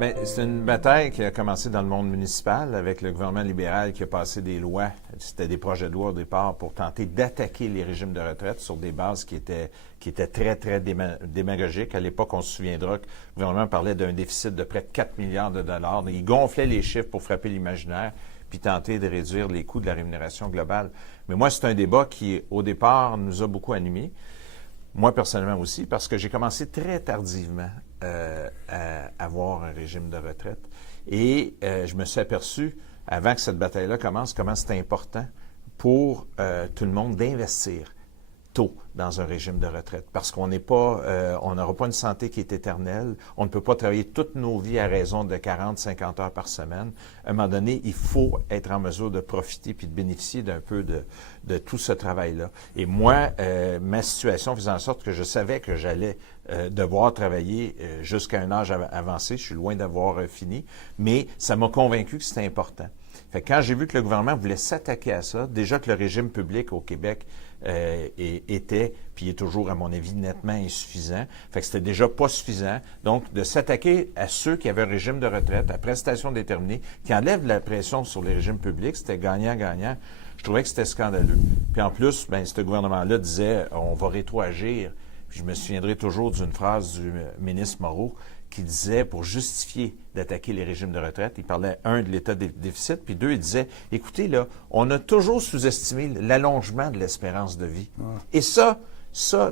Bien, c'est une bataille qui a commencé dans le monde municipal avec le gouvernement libéral qui a passé des lois, c'était des projets de loi au départ, pour tenter d'attaquer les régimes de retraite sur des bases qui étaient très, très démagogiques. À l'époque, on se souviendra que le gouvernement parlait d'un déficit de près de 4 milliards de dollars. Il gonflait les chiffres pour frapper l'imaginaire puis tenter de réduire les coûts de la rémunération globale. Mais moi, c'est un débat qui, au départ, nous a beaucoup animés. Moi, personnellement aussi, parce que j'ai commencé très tardivement à avoir un régime de retraite. Et je me suis aperçu, avant que cette bataille-là commence, comment c'était important pour tout le monde d'investir tôt dans un régime de retraite. Parce qu'on on n'aura pas une santé qui est éternelle. On ne peut pas travailler toutes nos vies à raison de 40, 50 heures par semaine. À un moment donné, il faut être en mesure de profiter puis de bénéficier d'un peu de tout ce travail-là. Et moi, ma situation faisait en sorte que je savais que j'allais devoir travailler jusqu'à un âge avancé. Je suis loin d'avoir fini, mais ça m'a convaincu que c'était important. Fait que quand j'ai vu que le gouvernement voulait s'attaquer à ça, déjà que le régime public au Québec était, puis est toujours, à mon avis, nettement insuffisant. Fait que c'était déjà pas suffisant. Donc, de s'attaquer à ceux qui avaient un régime de retraite à prestations déterminées, qui enlèvent la pression sur les régimes publics, c'était gagnant-gagnant. Je trouvais que c'était scandaleux. Puis en plus, ben, ce gouvernement-là disait « on va rétroagir ». Puis je me souviendrai toujours d'une phrase du ministre Moreau qui disait, pour justifier d'attaquer les régimes de retraite, il parlait, un, de l'état des déficits, puis deux, il disait, écoutez, là, on a toujours sous-estimé l'allongement de l'espérance de vie. Et ça,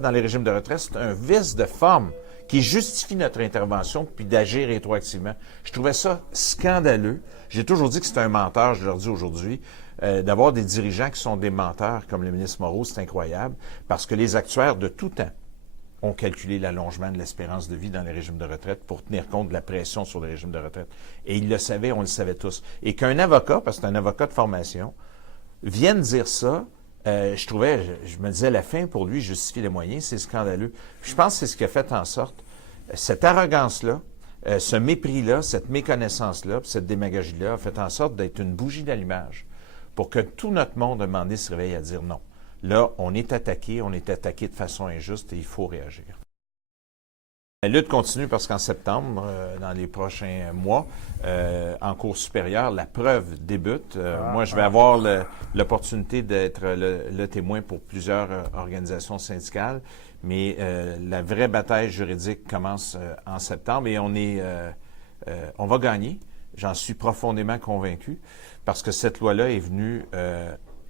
dans les régimes de retraite, c'est un vice de forme qui justifie notre intervention puis d'agir rétroactivement. Je trouvais ça scandaleux. J'ai toujours dit que c'est un menteur, je leur dis aujourd'hui. D'avoir des dirigeants qui sont des menteurs, comme le ministre Moreau, c'est incroyable, parce que les actuaires de tout temps ont calculé l'allongement de l'espérance de vie dans les régimes de retraite pour tenir compte de la pression sur les régimes de retraite. Et ils le savaient, on le savait tous. Et qu'un avocat, parce que c'est un avocat de formation, vienne dire ça, je me disais, la fin pour lui justifie les moyens, c'est scandaleux. Puis je pense que c'est ce qui a fait en sorte, cette arrogance-là, ce mépris-là, cette méconnaissance-là, cette démagogie-là a fait en sorte d'être une bougie d'allumage pour que tout notre monde, à un moment donné, se réveille à dire non. Là, on est attaqué de façon injuste et il faut réagir. La lutte continue parce qu'en septembre, dans les prochains mois, en cours supérieur, la preuve débute. Moi, je vais avoir l'opportunité d'être le témoin pour plusieurs organisations syndicales, mais la vraie bataille juridique commence en septembre et on va gagner. J'en suis profondément convaincu parce que cette loi-là est venue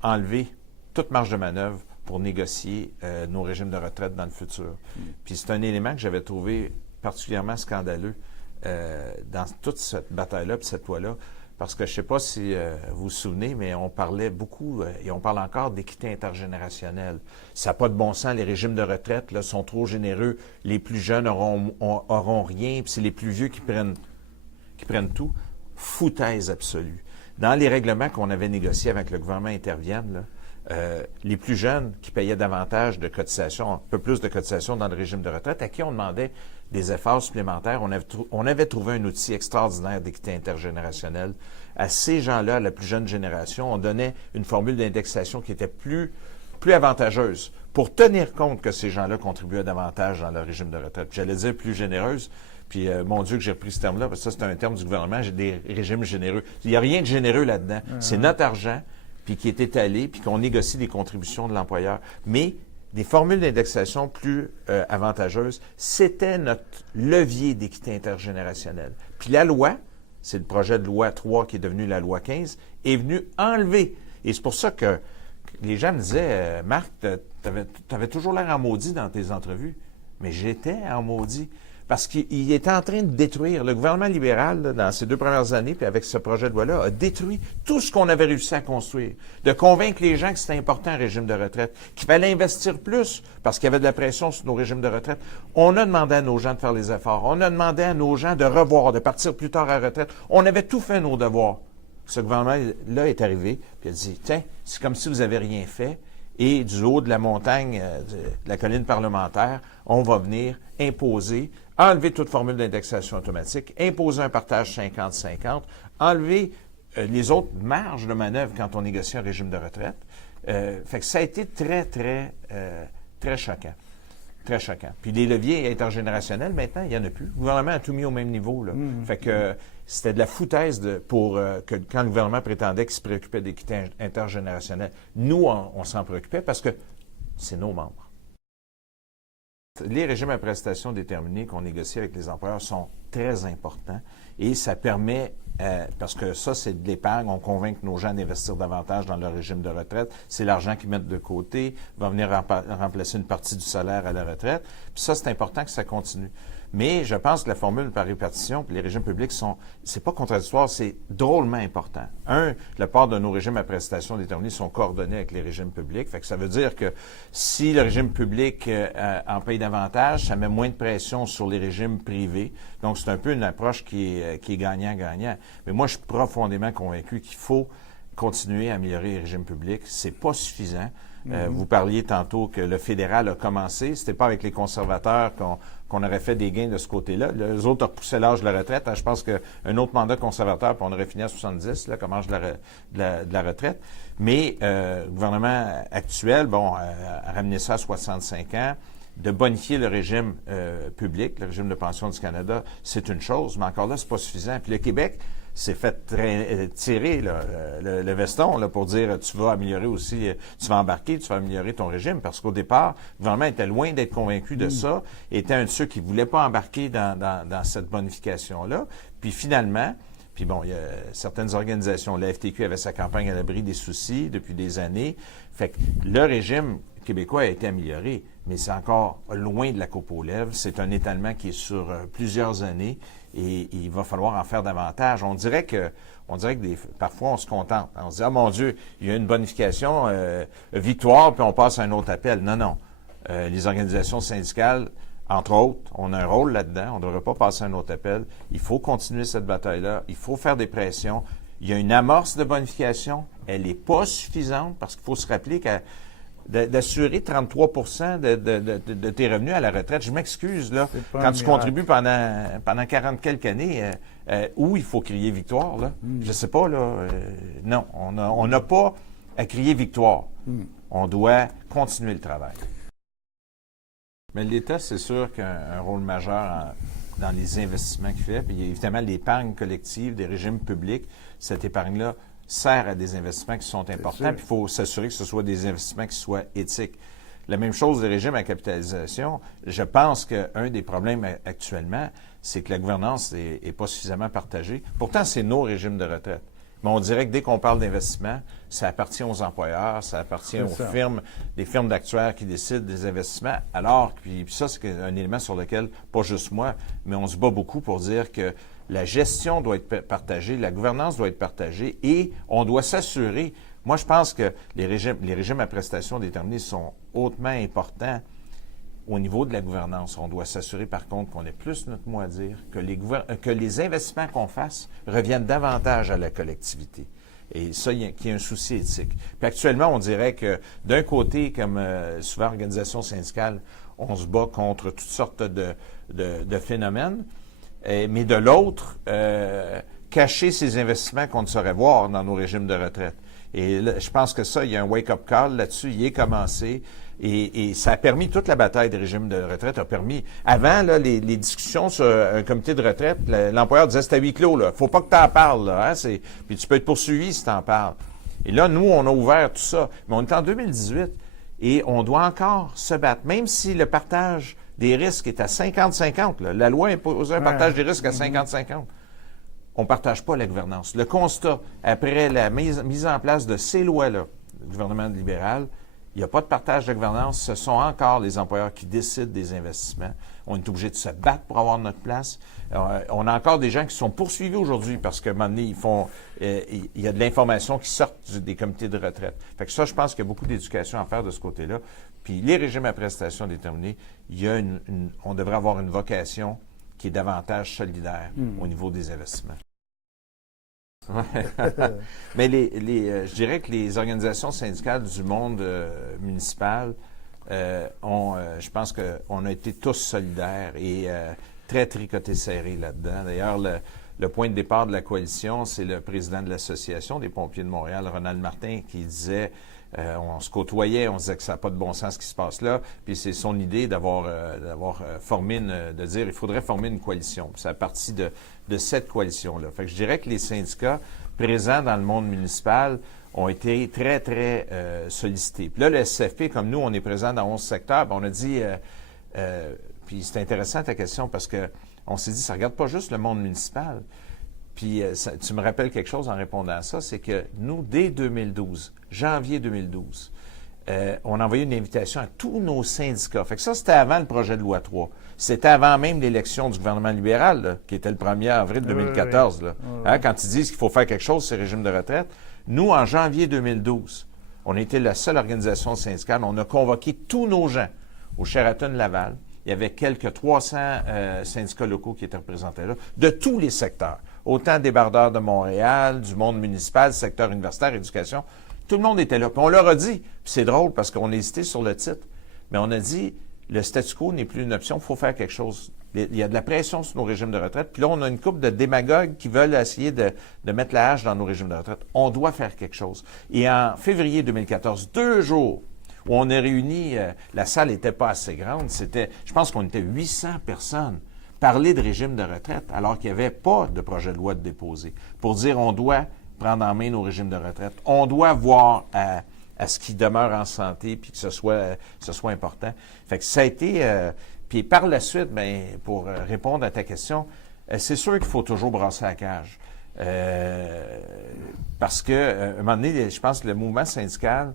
enlever toute marge de manœuvre pour négocier nos régimes de retraite dans le futur. Puis c'est un élément que j'avais trouvé particulièrement scandaleux dans toute cette bataille-là puis cette loi-là, parce que je ne sais pas si vous vous souvenez, mais on parlait beaucoup, et on parle encore d'équité intergénérationnelle. Ça n'a pas de bon sens, les régimes de retraite là, sont trop généreux, les plus jeunes auront rien, puis c'est les plus vieux qui prennent tout. Foutaise absolue. Dans les règlements qu'on avait négociés avec le gouvernement intervienne, là, les plus jeunes qui payaient davantage de cotisations, un peu plus de cotisations dans le régime de retraite, à qui on demandait des efforts supplémentaires, on avait trouvé un outil extraordinaire d'équité intergénérationnelle. À ces gens-là, à la plus jeune génération, on donnait une formule d'indexation qui était plus avantageuse pour tenir compte que ces gens-là contribuaient davantage dans leur régime de retraite. Puis j'allais dire plus généreuse. Puis, mon Dieu, que j'ai repris ce terme-là, parce que ça, c'est un terme du gouvernement, j'ai des régimes généreux. Il n'y a rien de généreux là-dedans. C'est notre argent, puis qui est étalé, puis qu'on négocie des contributions de l'employeur. Mais des formules d'indexation plus avantageuses, c'était notre levier d'équité intergénérationnelle. Puis la loi, c'est le projet de loi 3 qui est devenu la loi 15, est venu enlever. Et c'est pour ça que les gens me disaient, Marc, t'avais toujours l'air en maudit dans tes entrevues. Mais j'étais en maudit. Parce qu'il était en train de détruire. Le gouvernement libéral, là, dans ces 2 premières années, puis avec ce projet de loi-là, a détruit tout ce qu'on avait réussi à construire. De convaincre les gens que c'était important un régime de retraite, qu'il fallait investir plus parce qu'il y avait de la pression sur nos régimes de retraite. On a demandé à nos gens de faire les efforts. On a demandé à nos gens de revoir, de partir plus tard à la retraite. On avait tout fait nos devoirs. Ce gouvernement-là est arrivé, puis il a dit, tiens, c'est comme si vous n'avez rien fait. Et du haut de la montagne, de la colline parlementaire, on va venir imposer, enlever toute formule d'indexation automatique, imposer un partage 50-50, enlever les autres marges de manœuvre quand on négocie un régime de retraite. Fait que ça a été très, très, très choquant. Très choquant. Puis les leviers intergénérationnels, maintenant, il n'y en a plus. Le gouvernement a tout mis au même niveau, là. Fait que c'était de la foutaise que quand le gouvernement prétendait qu'il se préoccupait d'équité intergénérationnelle. Nous, on s'en préoccupait parce que c'est nos membres. Les régimes à prestations déterminées qu'on négocie avec les employeurs sont très importants et ça permet, parce que ça, c'est de l'épargne, on convainc nos gens d'investir davantage dans leur régime de retraite. C'est l'argent qu'ils mettent de côté, va venir remplacer une partie du salaire à la retraite. Puis ça, c'est important que ça continue. Mais je pense que la formule par répartition puis les régimes publics c'est pas contradictoire, c'est drôlement important. La part de nos régimes à prestations déterminées sont coordonnés avec les régimes publics. Fait que ça veut dire que si le régime public en paye davantage, ça met moins de pression sur les régimes privés. Donc, c'est un peu une approche qui est gagnant-gagnant. Mais moi, je suis profondément convaincu qu'il faut continuer à améliorer les régimes publics. C'est pas suffisant. Vous parliez tantôt que le fédéral a commencé. C'était pas avec les conservateurs qu'on aurait fait des gains de ce côté-là. Les autres ont repoussé l'âge de la retraite. Je pense qu'un autre mandat conservateur, puis on aurait fini à 70, là, comme âge de la retraite. Mais le gouvernement actuel, a ramené ça à 65 ans. De bonifier le régime public, le régime de pension du Canada, c'est une chose, mais encore là, c'est pas suffisant. Puis le Québec s'est fait tirer là, le veston là, pour dire tu vas améliorer aussi, tu vas embarquer, tu vas améliorer ton régime, parce qu'au départ, le gouvernement était loin d'être convaincu de ça, était un de ceux qui ne voulaient pas embarquer dans cette bonification-là. Puis finalement, il y a certaines organisations, la FTQ avait sa campagne à l'abri des soucis depuis des années. Fait que le régime québécois a été amélioré, mais c'est encore loin de la coupe aux lèvres. C'est un étalement qui est sur plusieurs années et il va falloir en faire davantage. On dirait que parfois on se contente. On se dit, ah mon Dieu, il y a une bonification, victoire, puis on passe à un autre appel. Non. Les organisations syndicales, entre autres, on a un rôle là-dedans. On ne devrait pas passer à un autre appel. Il faut continuer cette bataille-là. Il faut faire des pressions. Il y a une amorce de bonification. Elle n'est pas suffisante parce qu'il faut se rappeler d'assurer 33 de tes revenus à la retraite. Je m'excuse, là. Quand tu contribues pendant 40 quelques années, où il faut crier victoire, là? Je sais pas, là. Non, on n'a pas à crier victoire. On doit continuer le travail. Mais l'État, c'est sûr qu'il a un rôle majeur dans les investissements qu'il fait. Puis il y a évidemment l'épargne collective des régimes publics. Cette épargne-là sert à des investissements qui sont importants, puis il faut s'assurer que ce soit des investissements qui soient éthiques. La même chose des régimes à capitalisation. Je pense qu'un des problèmes actuellement, c'est que la gouvernance n'est pas suffisamment partagée. Pourtant, c'est nos régimes de retraite. Mais on dirait que dès qu'on parle d'investissement, ça appartient aux employeurs, ça appartient aux firmes, des firmes d'actuaires qui décident des investissements. Alors, puis ça, c'est un élément sur lequel, pas juste moi, mais on se bat beaucoup pour dire que la gestion doit être partagée, la gouvernance doit être partagée et on doit s'assurer. Moi, je pense que les régimes à prestations déterminées sont hautement importants au niveau de la gouvernance. On doit s'assurer, par contre, qu'on ait plus notre mot à dire, que les investissements qu'on fasse reviennent davantage à la collectivité. Et ça, qu'il y a un souci éthique. Puis actuellement, on dirait que d'un côté, comme souvent organisations syndicales, on se bat contre toutes sortes de phénomènes. Mais de l'autre, cacher ces investissements qu'on ne saurait voir dans nos régimes de retraite. Et là, je pense que ça, il y a un wake-up call là-dessus, il est commencé. Et ça a permis, toute la bataille des régimes de retraite a permis. Avant, là, les discussions sur un comité de retraite, l'employeur disait c'est à huis clos, là. Faut pas que tu en parles, là. Hein? Puis tu peux être poursuivi si tu en parles. Et là, nous, on a ouvert tout ça. Mais on est en 2018 et on doit encore se battre. Même si le partage des risques est à 50-50. La loi impose un partage des risques à 50-50. On ne partage pas la gouvernance. Le constat, après la mise en place de ces lois-là, le gouvernement libéral, il n'y a pas de partage de gouvernance. Ce sont encore les employeurs qui décident des investissements. On est obligé de se battre pour avoir notre place. On a encore des gens qui sont poursuivis aujourd'hui parce qu'à un moment donné, il y a de l'information qui sort des comités de retraite. Fait que ça, je pense qu'il y a beaucoup d'éducation à faire de ce côté-là. Puis les régimes à prestations déterminées, on devrait avoir une vocation qui est davantage solidaire au niveau des investissements. Ouais. Mais je dirais que les organisations syndicales du monde municipal je pense qu'on a été tous solidaires et très tricotés serrés là-dedans. D'ailleurs, le point de départ de la coalition, c'est le président de l'Association des pompiers de Montréal, Ronald Martin, qui disait On se côtoyait, on disait que ça n'a pas de bon sens ce qui se passe là. Puis c'est son idée d'avoir formé de dire il faudrait former une coalition. Puis c'est à partir de cette coalition-là. Fait que je dirais que les syndicats présents dans le monde municipal ont été très, très sollicités. Puis là, le SFP, comme nous, on est présent dans 11 secteurs, bien, on a dit, puis c'est intéressant ta question parce que on s'est dit, ça ne regarde pas juste le monde municipal. Puis tu me rappelles quelque chose en répondant à ça, c'est que nous, dès 2012, janvier 2012, on a envoyé une invitation à tous nos syndicats. Fait que ça, c'était avant le projet de loi 3. C'était avant même l'élection du gouvernement libéral, là, qui était le 1er avril 2014. Là. Hein, quand ils disent qu'il faut faire quelque chose sur le régime de retraite. Nous, en janvier 2012, on était la seule organisation syndicale. On a convoqué tous nos gens au Sheraton Laval. Il y avait quelques 300 syndicats locaux qui étaient représentés là, de tous les secteurs. Autant débardeurs de Montréal, du monde municipal, secteur universitaire, éducation. Tout le monde était là. Puis on leur a dit, puis c'est drôle parce qu'on a hésité sur le titre, mais on a dit, le statu quo n'est plus une option, il faut faire quelque chose. Il y a de la pression sur nos régimes de retraite. Puis là, on a une couple de démagogues qui veulent essayer de mettre la hache dans nos régimes de retraite. On doit faire quelque chose. Et en février 2014, 2 jours où on est réunis, la salle n'était pas assez grande, je pense qu'on était 800 personnes, parler de régime de retraite alors qu'il n'y avait pas de projet de loi de déposer, pour dire on doit prendre en main nos régimes de retraite, on doit voir à ce qui demeure en santé puis que ce soit important. Fait que ça a été... puis par la suite, bien, pour répondre à ta question, c'est sûr qu'il faut toujours brasser la cage. Parce que, à un moment donné, je pense que le mouvement syndical,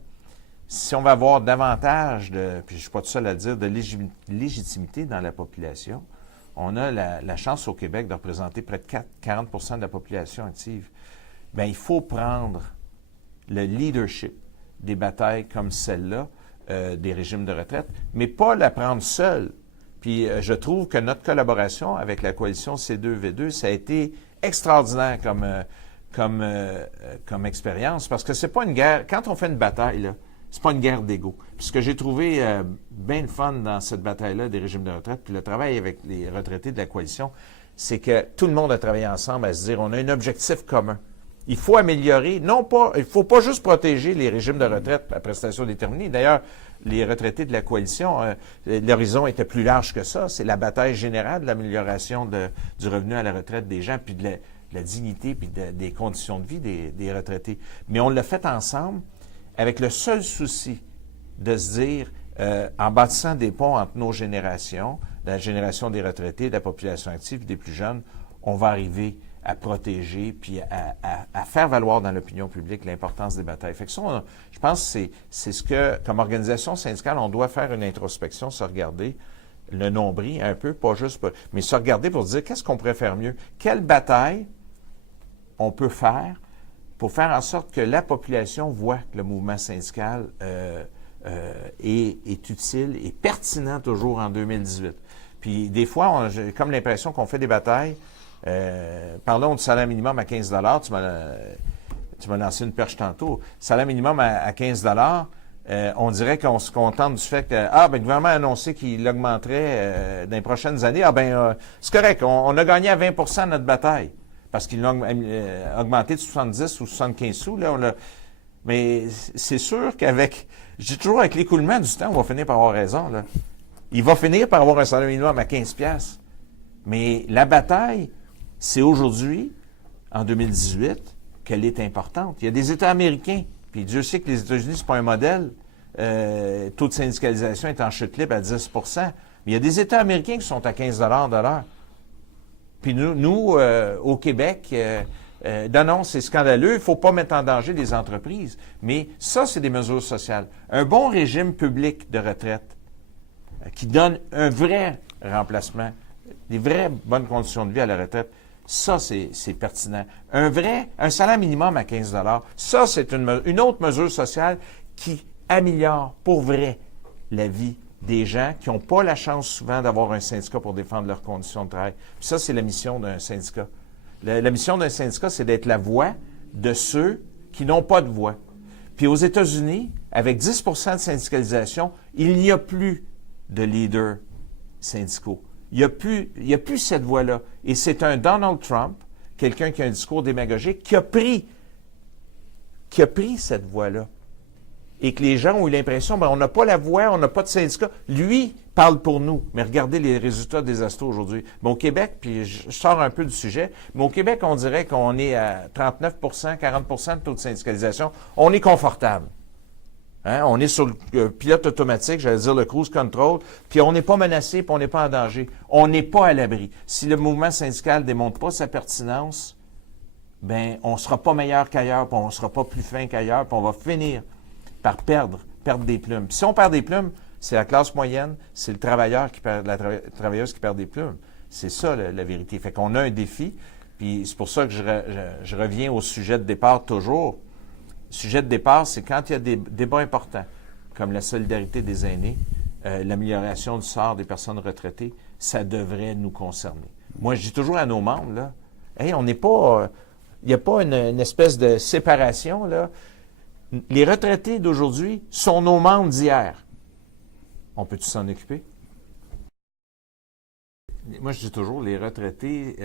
si on va avoir davantage puis je ne suis pas tout seul à dire, de légitimité dans la population, on a la chance au Québec de représenter près de 40 % de la population active. Bien, il faut prendre le leadership des batailles comme celle-là, des régimes de retraite, mais pas la prendre seule. Puis je trouve que notre collaboration avec la coalition C2V2, ça a été extraordinaire comme expérience, parce que c'est pas une guerre. Quand on fait une bataille, là, c'est pas une guerre d'ego. Puis ce que j'ai trouvé bien le fun dans cette bataille-là des régimes de retraite, puis le travail avec les retraités de la coalition, c'est que tout le monde a travaillé ensemble à se dire, on a un objectif commun. Il faut améliorer, il faut pas juste protéger les régimes de retraite à prestations déterminées. D'ailleurs, les retraités de la coalition, l'horizon était plus large que ça. C'est la bataille générale de l'amélioration du revenu à la retraite des gens, puis de la dignité, puis des conditions de vie des retraités. Mais on l'a fait ensemble avec le seul souci de se dire, en bâtissant des ponts entre nos générations, la génération des retraités, de la population active et des plus jeunes, on va arriver à protéger puis à faire valoir dans l'opinion publique l'importance des batailles. Fait que ça, je pense que c'est ce que, comme organisation syndicale, on doit faire une introspection, se regarder le nombril un peu, pas juste, mais se regarder pour dire qu'est-ce qu'on pourrait faire mieux, quelle bataille on peut faire pour faire en sorte que la population voit que le mouvement syndical est utile et pertinent toujours en 2018. Puis des fois, j'ai comme l'impression qu'on fait des batailles. Parlons du salaire minimum à 15 $. Tu m'as lancé une perche tantôt. Salaire minimum à 15 $, on dirait qu'on se contente du fait que le gouvernement a annoncé qu'il l'augmenterait dans les prochaines années. C'est correct, on a gagné à 20 % notre bataille parce qu'il l'a augmenté de 70 ou 75 sous. Mais c'est sûr je dis toujours, avec l'écoulement du temps, on va finir par avoir raison. Là. Il va finir par avoir un salaire minimum à 15 $. Mais la bataille, c'est aujourd'hui, en 2018, qu'elle est importante. Il y a des États américains, puis Dieu sait que les États-Unis, c'est pas un modèle. Taux de syndicalisation est en chute libre à 10 %. Mais il y a des États américains qui sont à 15 $ de l'heure. Puis nous au Québec, non, c'est scandaleux, il ne faut pas mettre en danger les entreprises. Mais ça, c'est des mesures sociales. Un bon régime public de retraite qui donne un vrai remplacement, des vraies bonnes conditions de vie à la retraite, ça, c'est pertinent. Un salaire minimum à 15 $, ça, c'est une autre mesure sociale qui améliore pour vrai la vie des gens qui n'ont pas la chance souvent d'avoir un syndicat pour défendre leurs conditions de travail. Puis ça, c'est la mission d'un syndicat. La mission d'un syndicat, c'est d'être la voix de ceux qui n'ont pas de voix. Puis aux États-Unis, avec 10 % de syndicalisation, il n'y a plus de leaders syndicaux. Il n'y a plus cette voix-là. Et c'est un Donald Trump, quelqu'un qui a un discours démagogique, qui a pris cette voix-là. et que les gens ont eu l'impression, on n'a pas la voix, on n'a pas de syndicat. Lui parle pour nous. Mais regardez les résultats des astos aujourd'hui. Mais au Québec, puis je sors un peu du sujet, mais au Québec, on dirait qu'on est à 39 40 de taux de syndicalisation. On est confortable. Hein? On est sur le pilote automatique, j'allais dire le cruise control, puis on n'est pas menacé, puis on n'est pas en danger. On n'est pas à l'abri. Si le mouvement syndical ne démontre pas sa pertinence, ben on ne sera pas meilleur qu'ailleurs, puis on ne sera pas plus fin qu'ailleurs, puis on va finir par perdre des plumes. Puis si on perd des plumes, c'est la classe moyenne, c'est le travailleur qui perd, la travailleuse qui perd des plumes. C'est ça la vérité. Fait qu'on a un défi, puis c'est pour ça que je reviens au sujet de départ toujours. Le sujet de départ, c'est quand il y a des débats importants, comme la solidarité des aînés, l'amélioration du sort des personnes retraitées, ça devrait nous concerner. Moi, je dis toujours à nos membres, là, hey, on n'est pas... Il n'y a pas une espèce de séparation, là. Les retraités d'aujourd'hui sont nos membres d'hier. On peut-tu s'en occuper? Moi, je dis toujours, les retraités,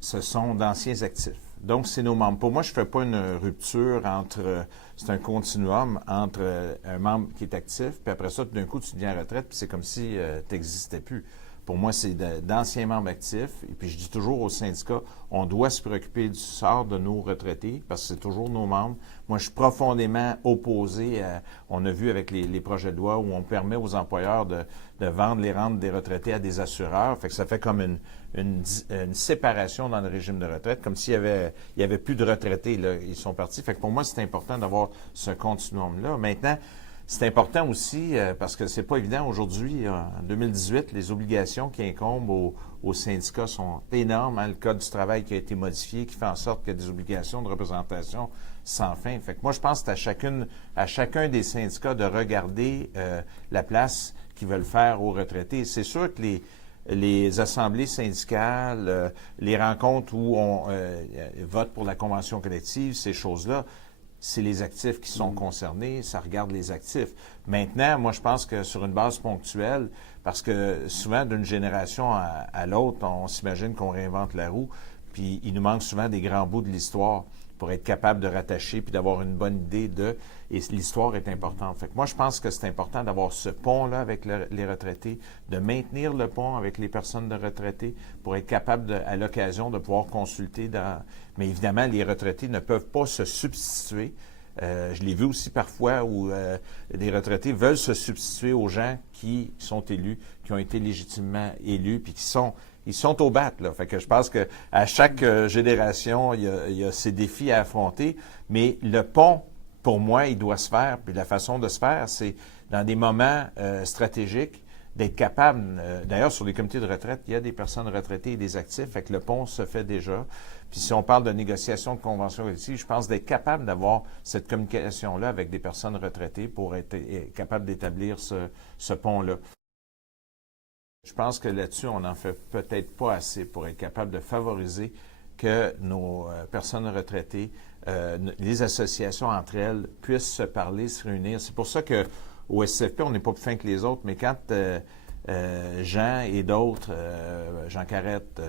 ce sont d'anciens actifs. Donc, c'est nos membres. Pour moi, je ne fais pas une rupture entre... c'est un continuum entre un membre qui est actif, puis après ça, tout d'un coup, tu deviens à retraite, puis c'est comme si tu n'existais plus. Pour moi, c'est d'anciens membres actifs. Et puis, je dis toujours aux syndicats, on doit se préoccuper du sort de nos retraités parce que c'est toujours nos membres. Moi, je suis profondément opposé à... On a vu avec les projets de loi où on permet aux employeurs de vendre les rentes des retraités à des assureurs. Fait que ça fait comme une séparation dans le régime de retraite, comme s'il y avait plus de retraités. Là, ils sont partis. Fait que pour moi, c'est important d'avoir ce continuum-là. Maintenant, c'est important aussi parce que c'est pas évident aujourd'hui, en 2018, les obligations qui incombent aux syndicats sont énormes. Hein, le Code du travail qui a été modifié, qui fait en sorte qu'il y a des obligations de représentation sans fin. Fait que moi, je pense que c'est à chacun des syndicats de regarder la place qu'ils veulent faire aux retraités. C'est sûr que les assemblées syndicales, les rencontres où on vote pour la convention collective, ces choses-là, c'est les actifs qui sont concernés, ça regarde les actifs. Maintenant, moi, je pense que sur une base ponctuelle, parce que souvent, d'une génération à l'autre, on s'imagine qu'on réinvente la roue, puis il nous manque souvent des grands bouts de l'histoire pour être capable de rattacher puis d'avoir une bonne idée de... Et l'histoire est importante. Fait que moi, je pense que c'est important d'avoir ce pont-là avec les retraités, de maintenir le pont avec les personnes de retraités pour être capable, à l'occasion, de pouvoir consulter dans... Mais évidemment, les retraités ne peuvent pas se substituer. Je l'ai vu aussi parfois où des retraités veulent se substituer aux gens qui sont élus, qui ont été légitimement élus, puis ils sont au bat, là. Fait que je pense qu'à chaque génération, il y a ces défis à affronter, mais le pont, pour moi, il doit se faire, puis la façon de se faire, c'est dans des moments stratégiques, d'être capable, d'ailleurs, sur les comités de retraite, il y a des personnes retraitées et des actifs, fait que le pont se fait déjà. Puis si on parle de négociation de convention collective, je pense d'être capable d'avoir cette communication-là avec des personnes retraitées pour être capable d'établir ce pont-là. Je pense que là-dessus, on n'en fait peut-être pas assez pour être capable de favoriser que nos personnes retraitées, les associations entre elles, puissent se parler, se réunir. C'est pour ça qu'au SCFP, on n'est pas plus fin que les autres, mais quand Jean et d'autres, Jean Carrette,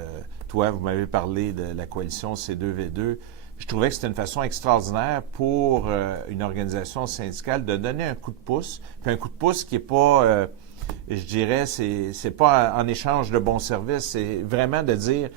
toi, vous m'avez parlé de la coalition C2V2, je trouvais que c'était une façon extraordinaire pour une organisation syndicale de donner un coup de pouce, puis un coup de pouce qui n'est pas... je dirais, c'est pas en échange de bons services, c'est vraiment de dire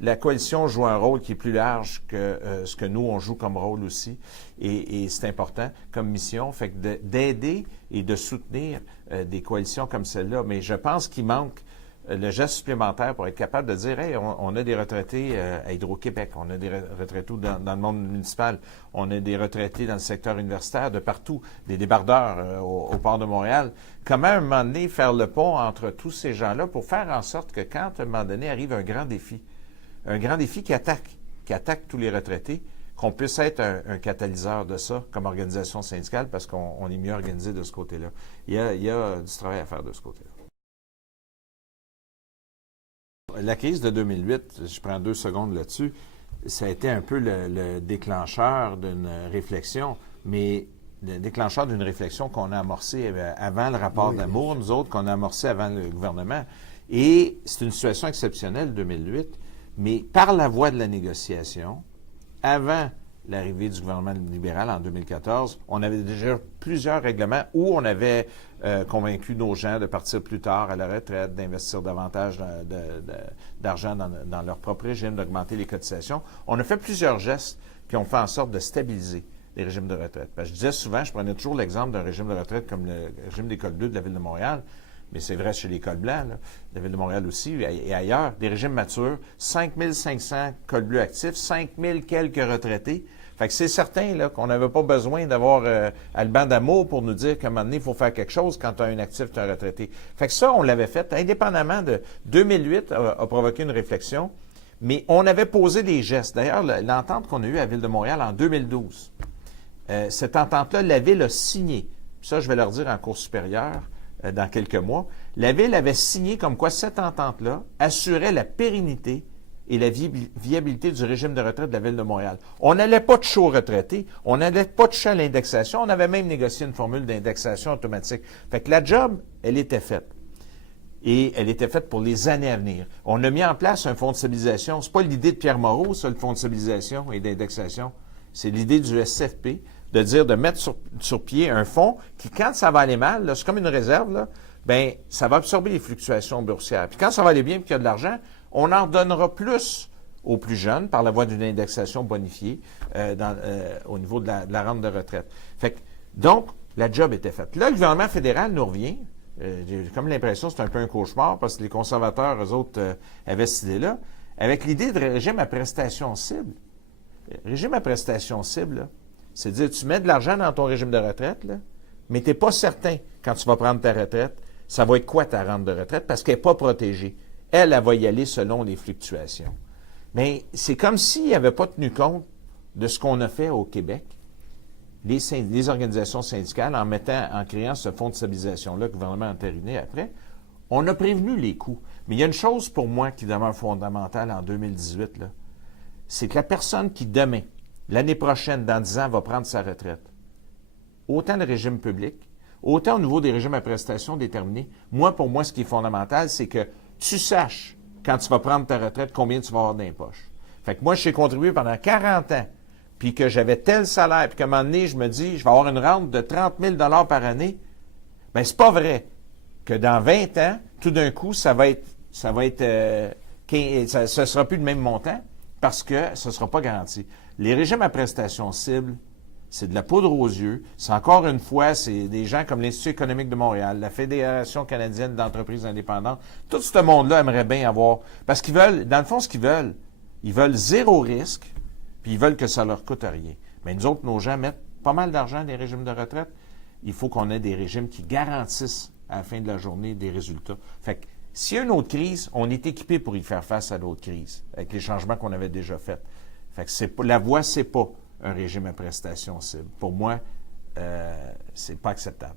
la coalition joue un rôle qui est plus large que ce que nous, on joue comme rôle aussi. Et c'est important comme mission, fait que d'aider et de soutenir des coalitions comme celle-là. Mais je pense qu'il manque le geste supplémentaire pour être capable de dire, hey, on a des retraités à Hydro-Québec, on a des retraités dans le monde municipal, on a des retraités dans le secteur universitaire, de partout, des débardeurs au port de Montréal. Comment, à un moment donné, faire le pont entre tous ces gens-là pour faire en sorte que quand, à un moment donné, arrive un grand défi qui attaque tous les retraités, qu'on puisse être un catalyseur de ça comme organisation syndicale parce qu'on est mieux organisé de ce côté-là. Il y a du travail à faire de ce côté-là. La crise de 2008, je prends 2 secondes là-dessus, ça a été un peu le déclencheur d'une réflexion, mais le déclencheur d'une réflexion qu'on a amorcée avant le rapport d'Amour, nous autres, qu'on a amorcé avant le gouvernement. Et c'est une situation exceptionnelle, 2008, mais par la voie de la négociation, avant l'arrivée du gouvernement libéral en 2014, on avait déjà plusieurs règlements où on avait convaincu nos gens de partir plus tard à la retraite, d'investir davantage d'argent dans leur propre régime, d'augmenter les cotisations. On a fait plusieurs gestes qui ont fait en sorte de stabiliser les régimes de retraite. Parce que je disais souvent, je prenais toujours l'exemple d'un régime de retraite comme le régime des cols bleus de la Ville de Montréal, mais c'est vrai chez les cols blancs, là, de la Ville de Montréal aussi et ailleurs, des régimes matures, 5 500 cols bleus actifs, 5 000 quelques retraités. Fait que c'est certain là, qu'on n'avait pas besoin d'avoir Alban d'amour pour nous dire qu'à un moment donné, il faut faire quelque chose quand tu as un actif, tu as un retraité. Fait que ça, on l'avait fait, indépendamment de 2008, a provoqué une réflexion, mais on avait posé des gestes. D'ailleurs, l'entente qu'on a eue à la Ville de Montréal en 2012, cette entente-là, la Ville a signé. Ça, je vais leur dire en cours supérieur dans quelques mois. La Ville avait signé comme quoi cette entente-là assurait la pérennité et la viabilité du régime de retraite de la Ville de Montréal. On n'allait pas toucher aux retraités, on n'allait pas toucher à l'indexation, on avait même négocié une formule d'indexation automatique. Fait que la job, elle était faite. Et elle était faite pour les années à venir. On a mis en place un fonds de stabilisation. C'est pas l'idée de Pierre Moreau, ça, le fonds de stabilisation et d'indexation. C'est l'idée du SFP de dire de mettre sur pied un fonds qui, quand ça va aller mal, là, c'est comme une réserve, là, bien, ça va absorber les fluctuations boursières. Puis quand ça va aller bien et qu'il y a de l'argent, on en redonnera plus aux plus jeunes par la voie d'une indexation bonifiée au niveau de la rente de retraite. Fait que, donc, la job était faite. Là, le gouvernement fédéral nous revient. J'ai comme l'impression que c'est un peu un cauchemar parce que les conservateurs, eux autres, avaient cette idée-là, avec l'idée de régime à prestation cible. Régime à prestation cible, là, c'est dire tu mets de l'argent dans ton régime de retraite, là, mais tu n'es pas certain, quand tu vas prendre ta retraite, ça va être quoi ta rente de retraite parce qu'elle n'est pas protégée. Elle va y aller selon les fluctuations. Mais c'est comme s'il n'avait pas tenu compte de ce qu'on a fait au Québec, les organisations syndicales, en créant ce fonds de stabilisation-là que le gouvernement a entériné après, on a prévenu les coûts. Mais il y a une chose pour moi qui demeure fondamentale en 2018, là, c'est que la personne qui, demain, l'année prochaine, dans 10 ans, va prendre sa retraite, autant le régime public, autant au niveau des régimes à prestations déterminés, pour moi, ce qui est fondamental, c'est que tu saches, quand tu vas prendre ta retraite, combien tu vas avoir dans les poches. Fait que moi, j'ai contribué pendant 40 ans, puis que j'avais tel salaire, puis qu'à un moment donné, je me dis, je vais avoir une rente de 30 000 $ par année. Bien, c'est pas vrai que dans 20 ans, tout d'un coup, ce sera plus le même montant parce que ce ne sera pas garanti. Les régimes à prestations cibles, c'est de la poudre aux yeux. C'est encore une fois, c'est des gens comme l'Institut économique de Montréal, la Fédération canadienne d'entreprises indépendantes. Tout ce monde-là aimerait bien avoir. Parce qu'ils veulent, dans le fond, ce qu'ils veulent, ils veulent zéro risque, puis ils veulent que ça leur coûte rien. Mais nous autres, nos gens mettent pas mal d'argent dans les régimes de retraite. Il faut qu'on ait des régimes qui garantissent à la fin de la journée des résultats. Fait que s'il y a une autre crise, on est équipé pour y faire face à l'autre crise, avec les changements qu'on avait déjà faits. Fait que la voie, c'est pas un régime à prestations cible. Pour moi, c'est pas acceptable.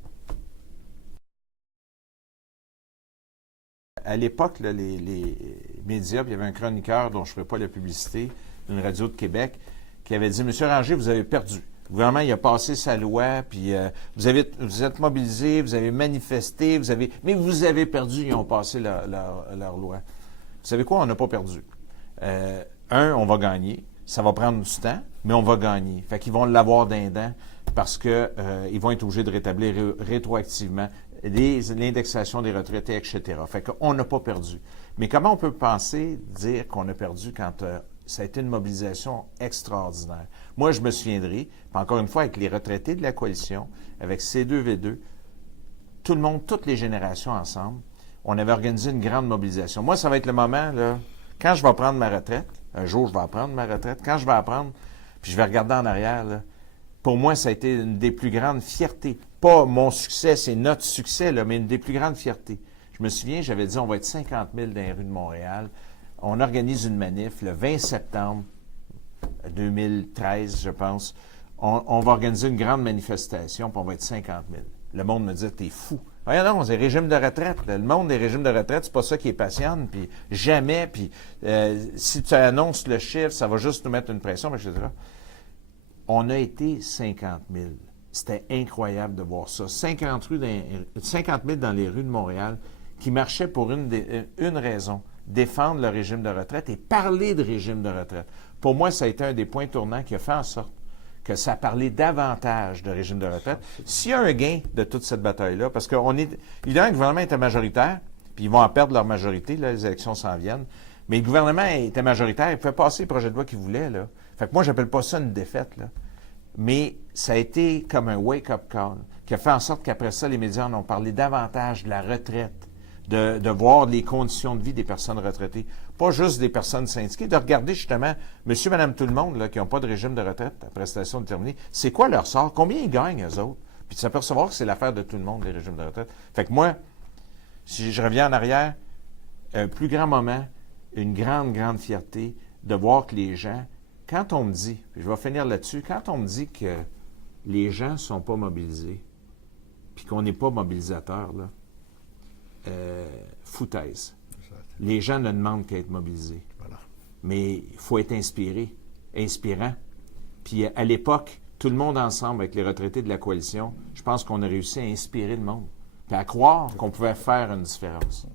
À l'époque, là, les médias, puis il y avait un chroniqueur dont je ne ferai pas la publicité, d'une radio de Québec, qui avait dit « Monsieur Ranger, vous avez perdu. Le gouvernement, il a passé sa loi, puis vous êtes mobilisés, vous avez manifesté, mais vous avez perdu, ils ont passé leur loi. » Vous savez quoi? On n'a pas perdu. On va gagner. Ça va prendre du temps, mais on va gagner. Fait qu'ils vont l'avoir d'un dent parce que ils vont être obligés de rétablir rétroactivement l'indexation des retraités, etc. Fait qu'on n'a pas perdu. Mais comment on peut dire qu'on a perdu quand ça a été une mobilisation extraordinaire? Moi, je me souviendrai, puis encore une fois, avec les retraités de la coalition, avec C2V2, tout le monde, toutes les générations ensemble, on avait organisé une grande mobilisation. Moi, ça va être le moment, là, quand je vais prendre ma retraite, un jour, je vais apprendre ma retraite. Quand je vais apprendre, puis je vais regarder en arrière, là, pour moi, ça a été une des plus grandes fiertés. Pas mon succès, c'est notre succès, là, mais une des plus grandes fiertés. Je me souviens, j'avais dit, on va être 50 000 dans les rues de Montréal. On organise une manif le 20 septembre 2013, je pense. On va organiser une grande manifestation, puis on va être 50 000. Le monde me dit, t'es fou. Voyons non, c'est régime de retraite. Là. Le monde des régimes de retraite, c'est pas ça qui est passionne, puis jamais, puis si tu annonces le chiffre, ça va juste nous mettre une pression, etc. On a été 50 000. C'était incroyable de voir ça. 50 000 dans les rues de Montréal qui marchaient pour une raison, défendre le régime de retraite et parler de régime de retraite. Pour moi, ça a été un des points tournants qui a fait en sorte que ça a parlé davantage de régime de retraite. S'il y a un gain de toute cette bataille-là, parce qu'on est... Évidemment, le gouvernement était majoritaire, puis ils vont en perdre leur majorité, là, les élections s'en viennent, mais le gouvernement était majoritaire, il pouvait passer le projet de loi qu'il voulait, là. Fait que moi, j'appelle pas ça une défaite, là. Mais ça a été comme un wake-up call, qui a fait en sorte qu'après ça, les médias en ont parlé davantage de la retraite, de voir les conditions de vie des personnes retraitées, pas juste des personnes syndiquées, de regarder justement monsieur, madame, tout le monde là, qui n'ont pas de régime de retraite à prestation déterminée, c'est quoi leur sort, combien ils gagnent eux autres, puis de s'apercevoir que c'est l'affaire de tout le monde, les régimes de retraite. Fait que moi, si je reviens en arrière, un plus grand moment, une grande, grande fierté de voir que les gens, quand on me dit, puis je vais finir là-dessus, quand on me dit que les gens ne sont pas mobilisés, puis qu'on n'est pas mobilisateur, là, foutaise. Les gens ne demandent qu'à être mobilisés. Voilà. Mais il faut être inspirant. Puis à l'époque, tout le monde ensemble, avec les retraités de la coalition, je pense qu'on a réussi à inspirer le monde, puis à croire qu'on pouvait faire une différence.